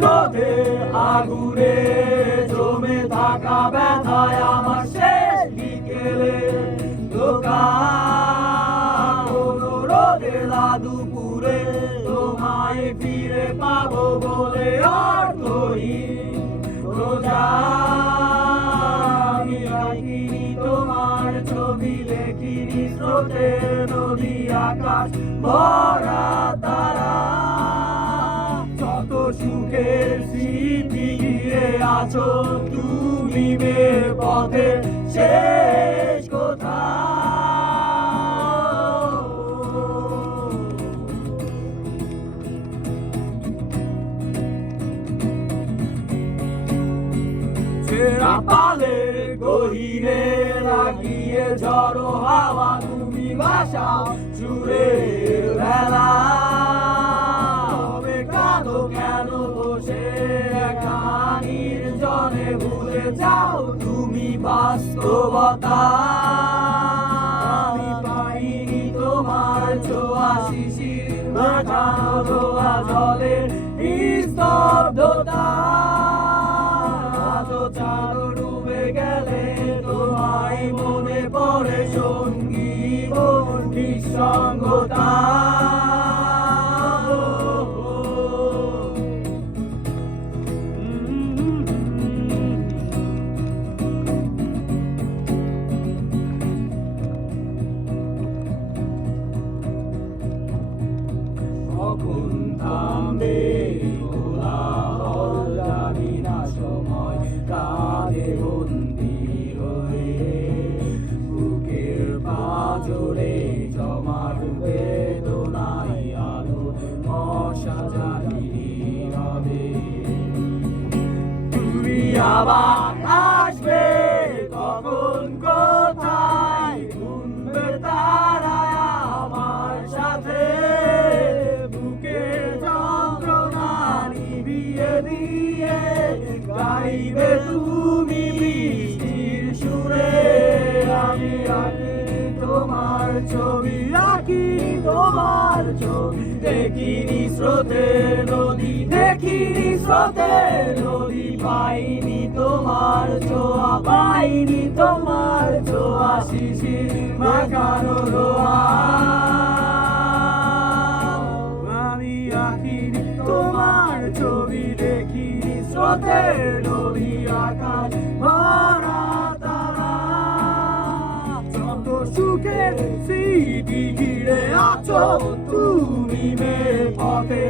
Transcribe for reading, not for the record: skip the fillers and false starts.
ক্রোধে আগুনে জমে থাকা ব্যথায় আমার শেষ বিকেলে দোকান রোদেলা দুপুরে তোমায় ফিরে পাবো বলে অর্থহীন রোজা আমি রাখিনি তোমার ছবি দেখিনি স্রোতে নদী আকাশ ভরা তারা যত সুখের স্মৃতি ঘিরে আছো তুমি মেয়ে পথে শেষ কোথায় ছেঁড়া পালের গহীনে লাগিয়ে ঝড়ো হাওয়া তুমি ভাষা সুরের বেলা তবে কাঁদো কেন বসে একা নির্জনে ভুলে যাও তুমি বাস্তবতা আমি পাইনি তোমার ছোঁয়া শিশির মাখানো ধোয়া জলের নিস্তব্ধতা চাঁদ ডুবে গেলে তোমায় মনে পড়ে সঙ্গী নিঃসঙ্গতা কখন থামবে কোলাহল জানি না সময় কাঁধে বন্দি হয়ে বুকের পাঁজরে জমাট বেদনায় আলো অসাজানি হবে তুমি আবার আসবে কখন কোথায় ঘুমবে তারায় আমার সাথে বুকে যন্ত্রণা নিভিয়ে দিয়ে গাইবে তুমি বৃষ্টির সুরে আমি আঁকি তোমার ছবি আঁকি তোমার ছবি দেখিনি স্রোতে নদী দেখিনি স্রোতে নদী পাইনি তোমার ছোঁয়া পাইনি তোমার ছোঁয়া শিশির মাখানো রোয়া আমি আঁকিনি তোমার ছবি দেখিনি স্রোতে নদী আকাশ ভরা তারা যত সুখের স্মৃতি ঘিরে আছো তুমি মেয়ে পথে